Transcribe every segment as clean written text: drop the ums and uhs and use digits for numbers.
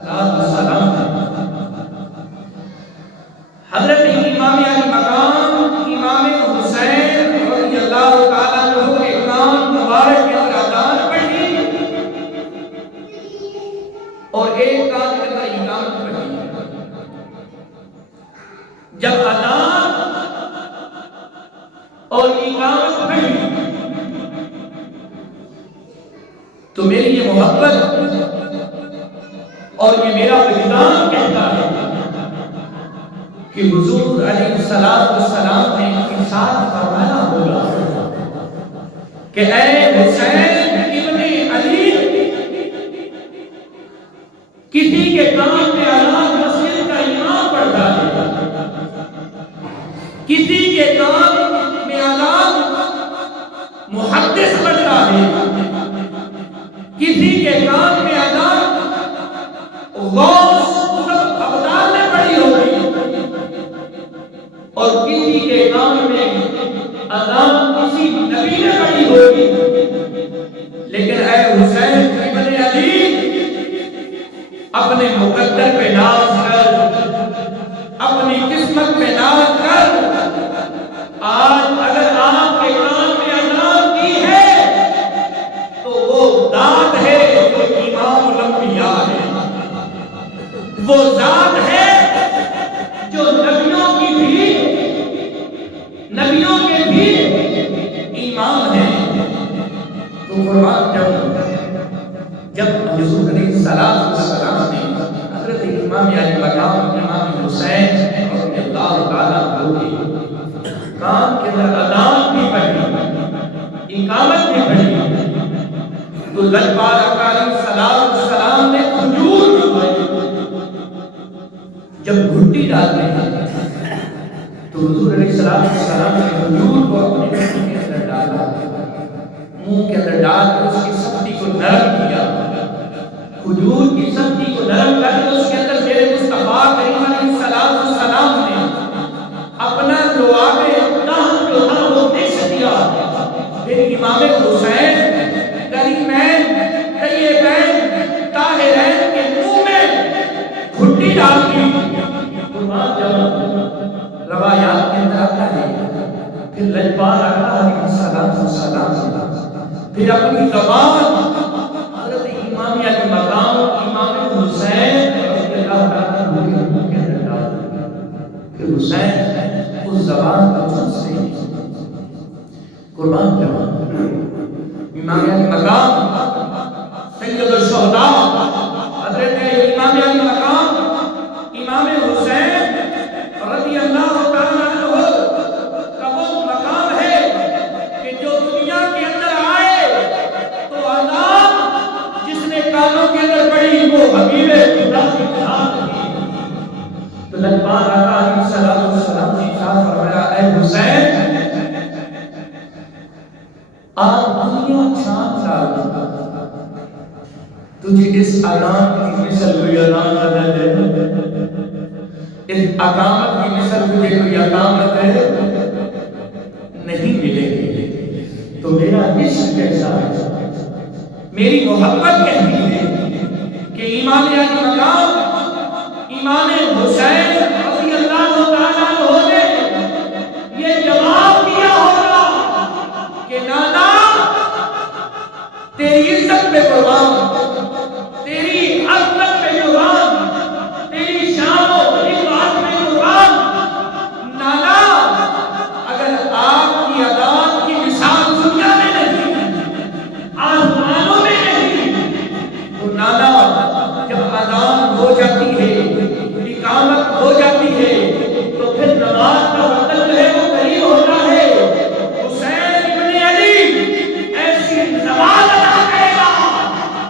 السلام حضرت امام علی مقام امام حسین رضی اللہ تعالیٰ عنہ کے کان مبارک کے اندر اذان پڑھی اور ایک کان کے اندر اقامت پڑھی. جب اذان اور اقامت پڑھی تو میری یہ محبت اور یہ میرا وجدان کہتا ہے کہ حضور علیہ السلام نے ارشاد فرمایا ہوگا کہ اے حسین ابن علی، کسی کے کان میں اذان مسجد کا امام پڑھتا ہے، کسی کے کان میں اذان محدث پڑھتا ہے، کسی کے کان میں اذان غوث ابدال نے پڑھی ہوگی اور کسی کے کان میں اذان کسی نبی نے پڑھی ہوگی. لیکن اے حسین ابن علی، اپنے مقدر پہ ناز کر، اپنی قسمت پہ ناز کر. آج اگر آپ کے کان میں اذان کی ہے تو وہ ذات ہے جو امام الانبیاء ہے، وہ ذات ہے جو نبیوں کے بھی امام ہے. تو قرآن جب حضور علیہ السلام نے حضرت امام علی مقام امام حسین رضی اللہ تعالیٰ عنہ کے کان کے اندر اذان بھی پڑھی، اقامت بھی پڑھی، تو لجپال آقا علیہ السلام نے حضور جب گھٹی ڈالتے ہیں تو حضور علیہ السلام نے حضور کو اپنے منہ کے اندر ڈالا، منہ کے اندر ڈال کر اس کی سختی کو نرم کیا. حضور کی سختی کو نرم کر کے اس کے اندر میرے مصطفیٰ کریم علیہ السلام نے اپنا لعاب تہم جو تھا وہ دیکھ دیا. پھر امام حسین کریمین طیبین طاہرین کے منہ میں گھٹی ڈال دی. روایات کے اندر آتا ہے پھر لجپال آقا علیہ السلام پھر اپنی زبان حضرت امام علی مقام امام حسین رضی اللہ تعالیٰ عنہ کے اندر ڈال دی. پھر حسین اس زبان کا خود سے قربان جاوا. امام علی مقام سید الشہداء حضرت امام علی مقام امام حسین رضی اللہ تعالیٰ عنہ کا وہ مقام ہے کہ جو دنیا کے اندر آئے تو اذان جس نے کانوں کے اندر پڑھی وہ حبیب خدا کی ذات تھی. تو لجپال آقا علیہ السلام نے ارشاد فرمایا اے حسین، آج دنیا چاند سال تجھے اس اذان کی مثل کوئی اذان نہ دے، اس اقامت کی مثل تجھے کوئی اقامت ہے نہیں ملے گی. تو میرا عشق کیسا ہے، میری محبت کہتی ہے کہ امام علی مقام امام حسین رضی اللہ تعالیٰ عنہ نے یہ جواب دیا ہوگا کہ نانا تیری عزت پہ قربان، تیری عظمت پہ قربان، تیری شان و عظمت پہ قربان. نانا اگر آپ کی اذان کی مثال دنیا میں نہیں، آسمانوں میں نہیں، تو نانا جب اذان ہو جاتی ہے، اقامت ہو جاتی ہے، تو پھر نماز کا وقت جو ہے وہ قریب ہوتا ہے. حسین ابن علی ایسی نماز ادا کرے گا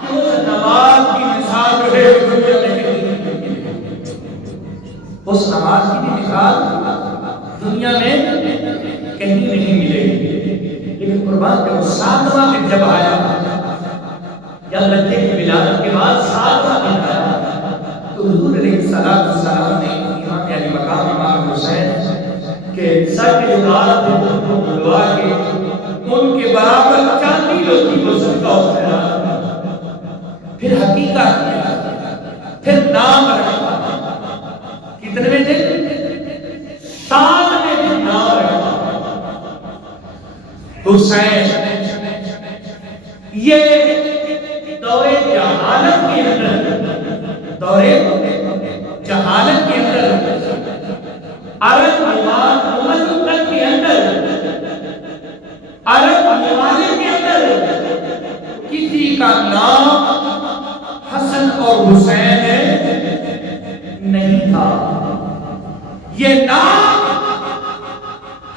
کہ اس نماز کی مثال جو ہے دنیا میں نہیں، اس نماز کی مثال دنیا میں کہیں نہیں ملے گی. لیکن قربان جب ساتواں دن جب آیا یا بچے کی ولادت کے بعد ساتواں دن آیا تو حضور علیہ السلام نے امام علی مقام امام حسین کے سر کے جوار کو بلوا کے ان کے برابر چاندی جو تھی وہ صدقہ اٹھایا. پھر حقیقت پھر نام رکھا، کتنے دن؟ 7ویں دن نام رکھا حسین۔ یہ دور جہالت کے اندر، دور جہالت کے اندر، عرب مملکت کے اندر، عرب ممالک کے اندر کسی کا نام حسن اور حسین نہیں تھا۔ یہ نام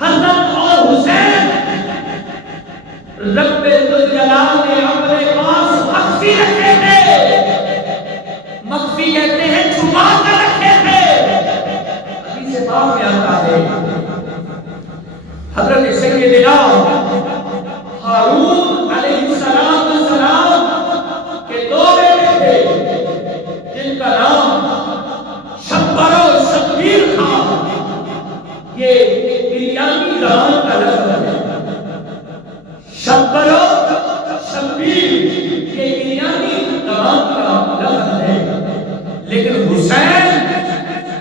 حسن اور حسین رب ذوالجلال نے اپنے پاس مخفی رکھے تھے۔ مخفی کہتے ہیں چھپا کر رکھے تھے۔ حدیث پاک میں آتا ہے حضرت سیدنا ہارون علیہ السلام کے دو بیٹے تھے جن کا نام شبر و شبیر تھا۔ یہ بریانی زبان کا لفظ ہے، شبر و شبیر یہ بریانی زبان کا لفظ ہے، لیکن حسین،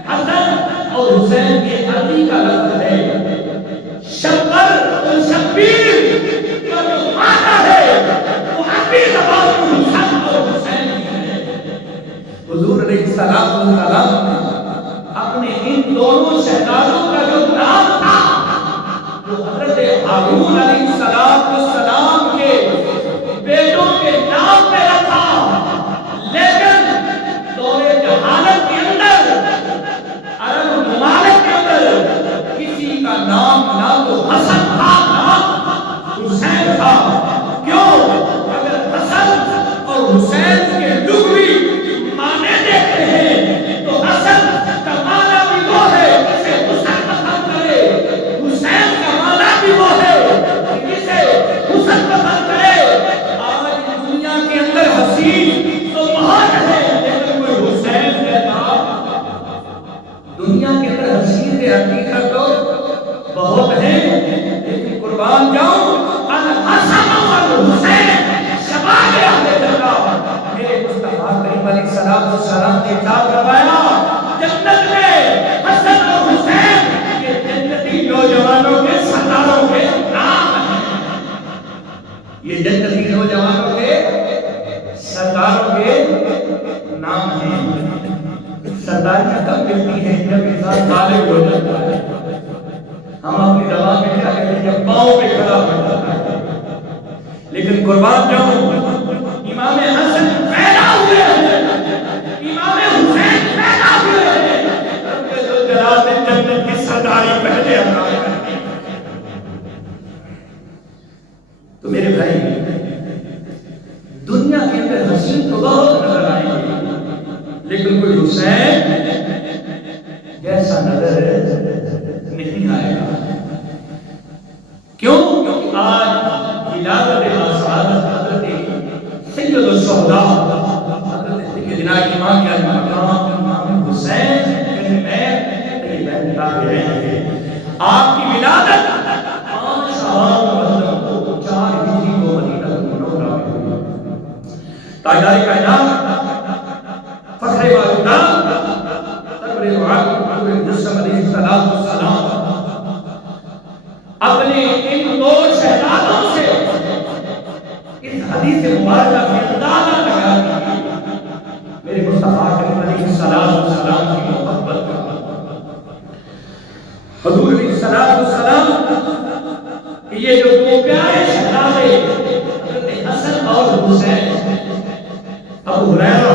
حسن اور حسین کے عربی کا لفظ ہے۔ شبر و شبیر کا جو معنی ہے وہ عربی زبان میں حسن اور حسین ہے۔ حضور علیہ السلام اپنے ان دونوں شہزادوں کا جو نام تھا وہ حضرت ہارون علیہ السلام کے بیٹوں کے نام پہ رکھا، لیکن دور جہالت کے اندر، عرب ممالک کے اندر کسی کا نام نہ تو حسن تھا نہ حسین تھا۔ کیوں؟ اگر حسن اور حسین کے لغوی معنی دیکھتے ہیں تو حسن کا معنی بھی وہ ہے جسے حسن پسند کرے، حسین کا معنی بھی وہ ہے جسے حسن پسند کرے۔ آج دنیا کے اندر حسین تو بہت ہے لیکن کوئی حسین کہتا، دنیا کے اندر حسین کے حقیقت تو بہت ہے لیکن قربان جاؤں الحسن والحسین شباب اہل جنت۔ میرے مصطفیٰ کریم علیہ السلام نے ارشاد فرمایا جنت میں حسن اور حسین یہ جنتی نوجوانوں کے سرداروں کے نام ہیں، یہ جنتی نوجوانوں کے سرداروں کے نام ہیں۔ سرداریاں کب ملتی ہیں؟ جب انسان بالغ ہو جاتا ہے۔ ہم اپنی زبان میں کیا کہتے ہیں؟ جب پاؤں پہ کھڑا ہو جاتا ہے۔ لیکن قربان جاؤں امام حسن پیدا ہوئے ہیں، امام حسین پیدا ہوئے ہیں، رب ذوالجلال نے جنت کی سرداری پہلے عطا کر دی۔ تو میرے بھائی دنیا کے اندر حسین تو بہت نظر آئیں گے لیکن کوئی حسین جیسا نظر نہیں آئے گا۔ کیوں؟ کیونکہ آج ولادت آسعادت حضرت سید الشہداء حضرت سیدنا امام امام حسین آپ کی ولادت 5 شعبان کو 4 ہجری کو مدینہ منورہ میں ہوئی۔ تاجدار کائنات فخر والدان تقریر وعاقب جسم علیہ السلام اپنے ان دو شہزادوں سے اس حدیث مبارکہ میں اندازہ لگا دیا میرے مصطفیٰ کریم علیہ السلام کی محبت کا۔ حضور علیہ السلام یہ جو دو پیارے شہزادے حضرت حسن اور حسین، ابو ہریرہ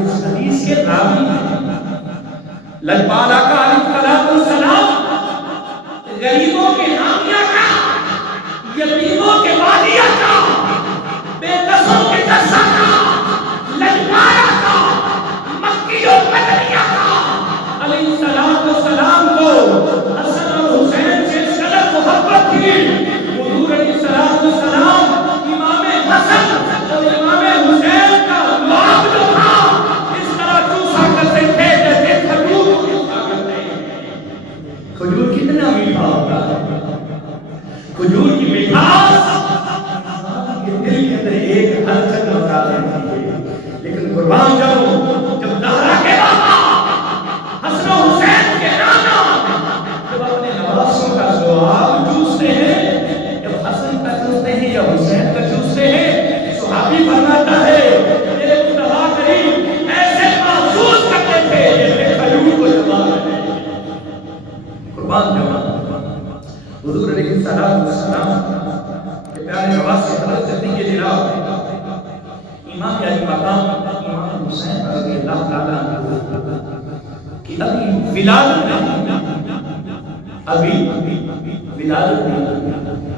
اس حدیث کے راوی ہیں۔ لجپال آقا علیہ السلام غریبوں کے حامیہ کا، یتیموں کے والیہ کا، بے کسوں کے جسا کا، لجپال آقا مکی و مدنیہ کا علیہ السلام کو حسن اور حسین سے شدت محبت تھی۔ حضور علیہ السلام امام حسن اور امام حسین کا لعاب جو تھا اس طرح چوسا کرتے تھے جیسے کھجور السلام کے پیارے آواز سے حضرت سے دیکھیے جناب امام علی مقام امام حسین رضی اللہ تعالیٰ عنہ کہ ابھی ولادت نہیں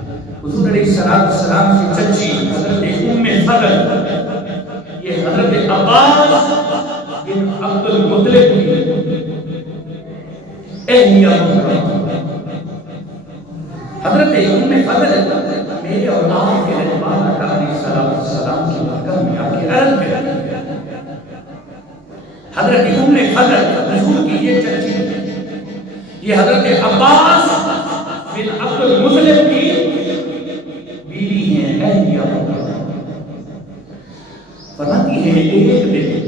حضور علیہ السلام کی چچی حضرت ام فضل یہ حضرت عباس بن عبد المطلب کی اہلیہ حضرت ام فضل میرے اور آپ کے رحمان علیہ السلام کی برکت میں آ کے عرض کرتی ہے حضرت ام فضل حضور کی یہ چچی یہ حضرت عباس بن عبد المطلب کی بیوی ہیں اہلیہ فرماتی ہے ایک دن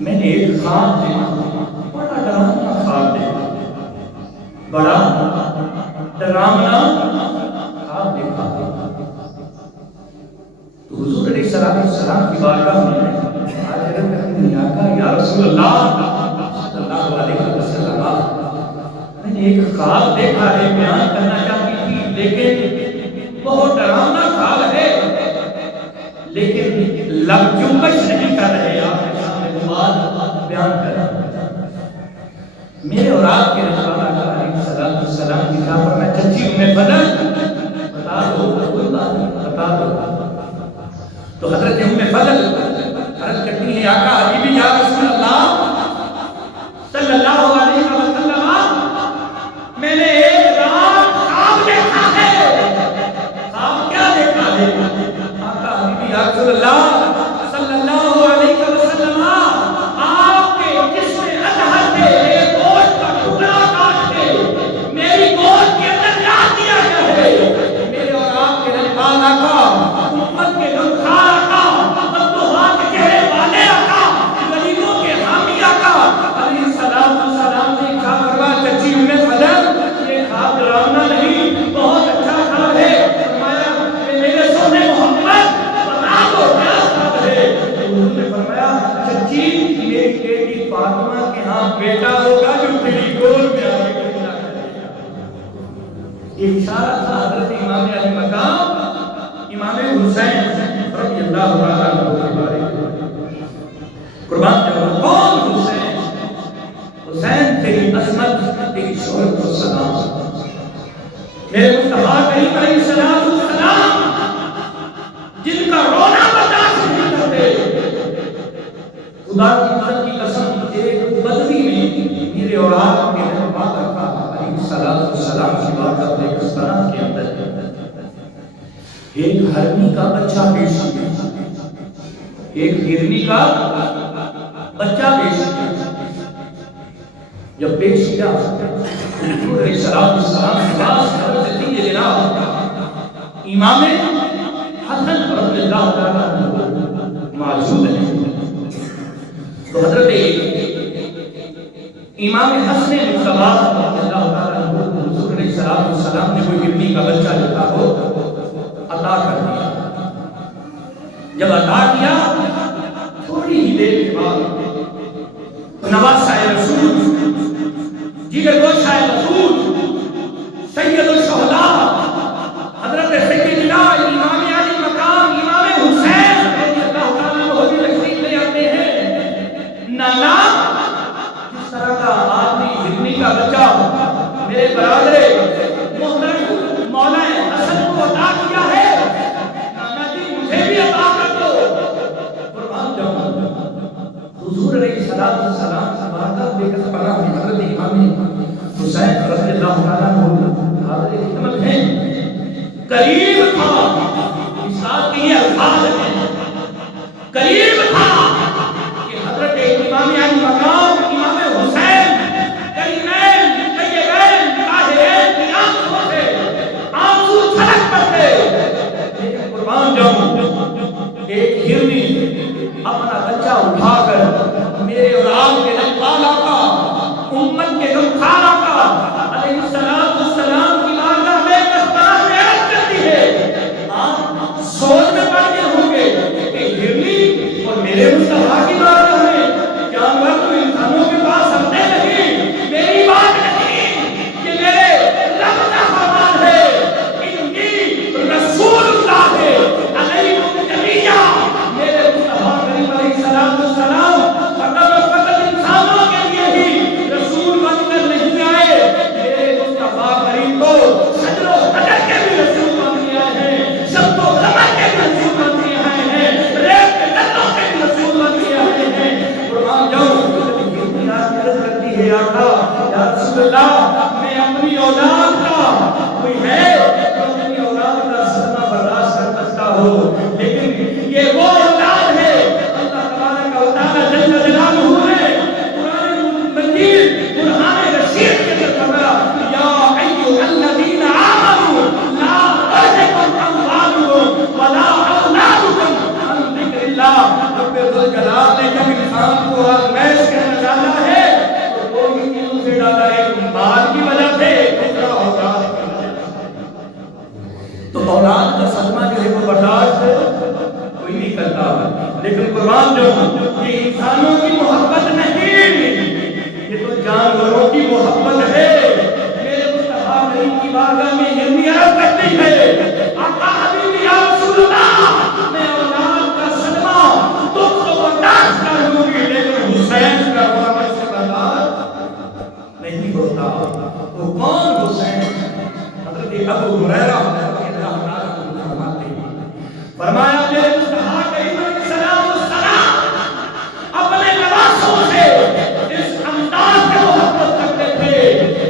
میں نے ایک خواب دیکھا بڑا ڈراؤنا خواب دیکھا بڑا ڈراؤنا خواب دیکھا تو حضور علیہ السلام کی بارگاہ میں حاضر کرنے آقا یا رسول اللہ صلی اللہ علیہ وسلم میں نے ایک خواب دیکھا ہے بیان کرنا چاہتی تھی لیکن بہت ڈراؤنا خواب ہے لیکن لب جنبش نہیں کر رہے آپ کے سامنے بات بیان کر رہے میرے اور آپ کے رسول اللہ علیہ السلام کی کہا پر میں چچی میں بدل بتا دو کوئی بات نہیں بتا دو تو حضرت ام فضل عرض کرتی ہے آقا حبیبی یا رسول اللہ صلی اللہ علیہ وسلم میں نے ایک رات خواب دیکھا ہے خواب کیا دیکھا ہے آقا حبیبی یا رسول اللہ صلی اللہ علیہ وسلم آپ کے جسم اطہر سے ایک گوشت کا ٹکڑا کاٹ کے میری گوشت کے اندر لا دیا گیا ہے میرے اور آپ کے رحمان آقا امت کے گمخار آقا مددوہات کے چہرے والے آقا غریبوں کے حامی آقا علیہ السلام سے کہا کروا چچی ام فضل یہ خواب ڈراؤنا نہیں بہت اچھا خواب ہے فرمایا کہ میرے سونے محمد بتا دو کیا خواب ہے حضور نے فرمایا چچی میری بیٹی فاطمہ کے ہاں بیٹا ہوگا جو تیری گود میں آ کے کھیلا کرے گا یہ اشارہ تھا حضرت امام علی مقام امام حسین رضی اللہ تعالیٰ عنہ کے بارے میں قربان جاؤ کون حسین حسین تیری عظمت تیری شہرت و سلام میرے مصطفیٰ کریم علیہ السلام جن کا رونا برداشت نہیں کرتے خدا کی عزت کی قسم ایک بدوی میں میرے اور آپ کے رحمت کا علیہ السلام کی بات کرتے اس طرح کے اندر ایک ہرنی کا بچہ پیش کیا ایک ہرنی کا بچہ پیش کیا جب پیش کیا حضور علیہ السلام کی باس حضرت دیئے جناب امام حسن رضی اللہ تعالیٰ موجود ہے تو حضرت امام حسن مصطفیٰ رضی اللہ تعالیٰ حضور علیہ السلام نے کوئی ہرنی کا بچہ لکھا ہو عطا کر دیا جب عطا کیا تھوڑی ہی دیر کے بعد نواسہ رسول جگر گوشہ رسول سید الشہداء حضرت سیدنا امام علی مقام امام حسین رضی اللہ تعالیٰ عنہ بھی تشریف لے آتے ہیں نانا جس طرح کا آدمی ہرنی کا بچہ میرے برادر محترم مولا حسن کو عطا کیا ہے نانا جی مجھے بھی عطا کر دو قربان جاؤں حضور علیہ السلام سے بارگاہ لے کر پناہ میں حضرت امام حسین رضی اللہ تعالیٰ عنہ حاضر خدمت ہیں قریب تھا اس بات کی یہ الفاظ ہیں قریب تھا کہ حضرت امام علی مقام امام حسین کریمین طیبین طاہرین کی آنکھوں سے آنسو چھلک پڑتے لیکن قربان جاؤں ایک ہرنی اپنا بچہ اٹھا کر میرے اور آپ کے نقبال آقا امت کے نقخار آقا علیہ السلام کی بارگاہ میں کسبرہ میں عرض کرتی ہے آپ سوچ میں پڑ گئے ہوں گے کہ ہرنی اور میرے مصطفیٰ کی بارگاہ میں جانور تو انسانوں کے پاس ہوتے نہیں میری بات نہیں کہ میرے میرے آقا یا رسول اللہ میں اپنی اولاد کا کوئی ہے جو اپنی اولاد کا صدمہ برداشت کر سکتا ہو، لیکن یہ وہ اولاد ہے اللہ تبارک و تعالی جل جلالہ نے قرآن مجید قرآن رشید کے اندر فرمایا یا ایھا الذین آمنوا لا تلهکم اموالکم ولا اولادکم عن ذکر اللہ۔ رب ذوالجلال نے جب انسان کو آزمائش کے اندر ڈالا ہے تو دو ہی چیزوں سے ڈالا ہے، مال کی وجہ سے، دوسرا اولاد کی وجہ سے۔ تو اولاد کا صدمہ جو ہے وہ برداشت کوئی نہیں کرتا، لیکن قرآن جو یہ انسانوں کی محبت نہیں، یہ تو جانوروں کی محبت ہے۔ میرے مصطفیٰ کریم کی بارگاہ میں یہ عرض کرتی ہے آقا حبیبی یا رسول اللہ میں اولاد کا صدمہ تم کو برداشت کر لوں گی، لیکن حسین کا ہونا سے برداشت نہیں ہوتا۔ وہ کون حسین؟ حضرت ابو ہریرہ فرمایا میرے مصطفیٰ کریم علیہ السلام اپنے نواسوں سے اس انداز سے محبت کرتے تھے،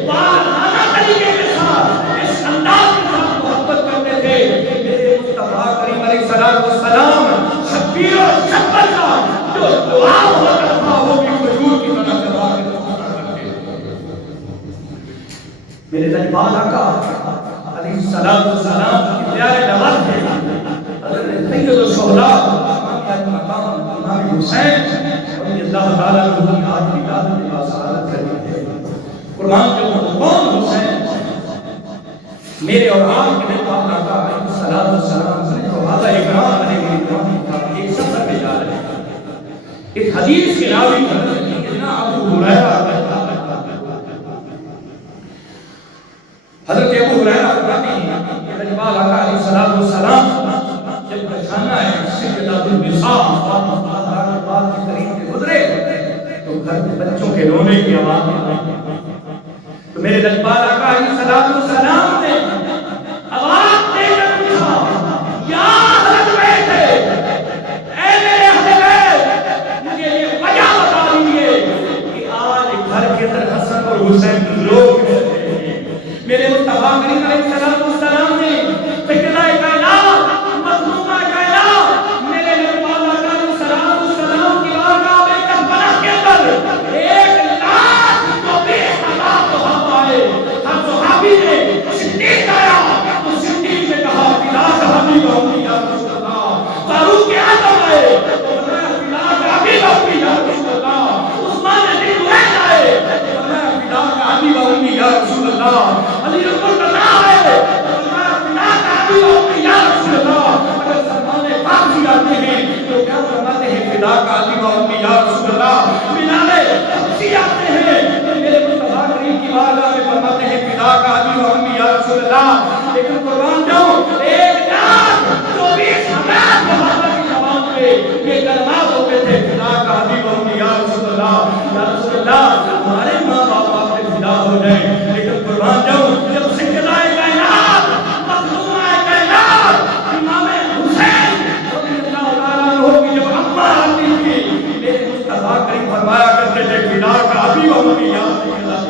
والہانہ طریقے کے ساتھ اس انداز کے ساتھ محبت کرتے تھے۔ میرے مصطفیٰ کریم علیہ السلام شبیر و شبر کا جو دعا ہوتا تھا وہ بھی کھجور کی طرح دبا کے کرتے تھے۔ میرے لجپال آقا علیہ السلام کی پیارے نواز تھے سید الشہداء امام حسین رضی اللہ تعالیٰ عنہ کی آج کی داد کے پاس عادت کرتی ہے۔ قرآن کے کون حسین؟ میرے اور آپ کے پاک آقا علیہ السلام سے صحابہ اکرام علیہ السلام ایک سفر میں جا رہے ہیں۔ ایک حدیث کے راوی اتنا ابو ہریرہ حضرت ابو ہریرہ فرماتے ہیں کہ رجبال آقا علیہ السلام جب پہچانا ہے سیدۃ النساء فاطمہ کے قریب سے گزرے تو گھر کے بچوں کے رونے کی آواز آئی، تو میرے لجپال آقا علیہ السلام نے آواز دے کر پوچھا یا اہل بیت اے میرے اہل بیت مجھے یہ وجہ بتا دیجیے کہ آج گھر کے اندر حسن اور حسین لوگ میرے مصطفیٰ کریم علیہ السلام نے سیدہ کائنات مظلومہ کائنات میرے لجپال آقا علیہ السلام کی بارگاہ میں کربلا کے اندر 1,24,000 صحابہ آئے، ہر صحابی نے صدیق آیا تو صدیق نے کہا فدا صحابی بہنی یا رسول اللہ، فاروق اعظم آئے تو فدا صحابی بہنی یا رسول اللہ، عثمان بن عفان آئے فدا صحابی بہنی یا رسول اللہ، علی رضی اللہ آئے فدا صحابی بہنی یا رسول اللہ۔ اگر سلمان فارسی آتے ہیں تو کیا فرماتے ہیں فدا کا علی بہنی یا رسول اللہ، بلال حبشی آتے ہیں میرے مصطفیٰ کریم کی بارگاہ میں فرماتے ہیں فدا کا علی بہنی یا رسول اللہ۔ لیکن قربان جاؤں 1,24,000 صحابہ کی زبان پہ یہ کلمات ہوتے تھے فدا کا علی بہنی یا رسول اللہ، یا رسول اللہ ہمارے ماں باپ آپ سے فدا ہو جائیں۔ لیکن قربان جاؤں جب سیدہ کائنات مظلومہ کائنات امام حسین رضی اللہ تعالیٰ عنہ کی جب اماں آتی تھی میرے مصطفیٰ کریم فرمایا کرتے تھے فدا کا علی بہنی یا رسول اللہ،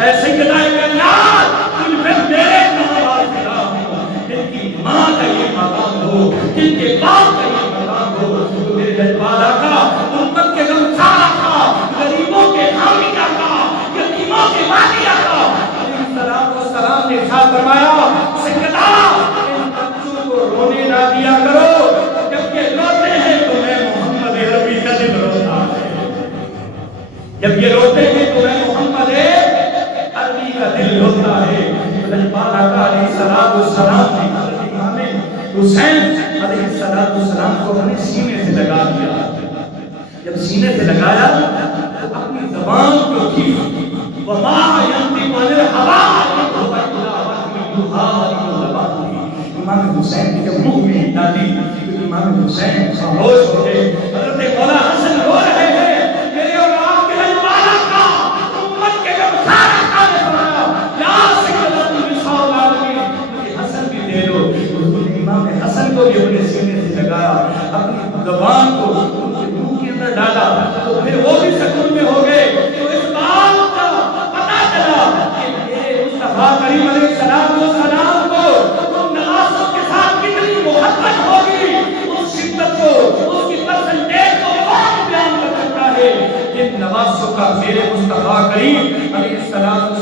اے سیدہ کائنات تم پہ میرے ماں باپ فدا ہو، جن کی ماں کا یہ مقام ہو، جن کے باپ کا یہ مقام ہو، تو میرے لجپال آقا امت کے غمخوار آقا، غریبوں کے حامی آقا، یتیموں کے والی آقا علیہ السلام نے ارشاد فرمایا سیدہ ان بچوں کو رونے نہ دیا کرو، جب یہ روتے ہیں تو میں محمد عربی کا دل روتا ہے، جب یہ روتے ہیں تو میں محمد عربی کا دل روتا ہے۔ لجپال آقا علیہ السلام نے حضرت امام حسین علیہ السلام کو اپنے سینے سے لگا دیا، جب سینے سے لگایا تو اپنی زبان کو کی وما ينطق عن الهوى امام حسین کی جب منہ میں ڈالی تو امام حسین خاموش ہو گئے۔ حضرت مولا حسن رو رہے ہیں میرے اور آپ کے لجپال آقا امت کے جب سارا کھانے فرمایا یا سیدۃ النساء العالمین مجھے حسن بھی دے دو، امام حسن کو بھی اپنے سینے سے لگایا، اپنی زبان کو ان کے منہ کے اندر ڈالا تو پھر وہ بھی سکون میں ہو گئے۔ تعصب کا میرے مصطفیٰ کریم علیہ السلام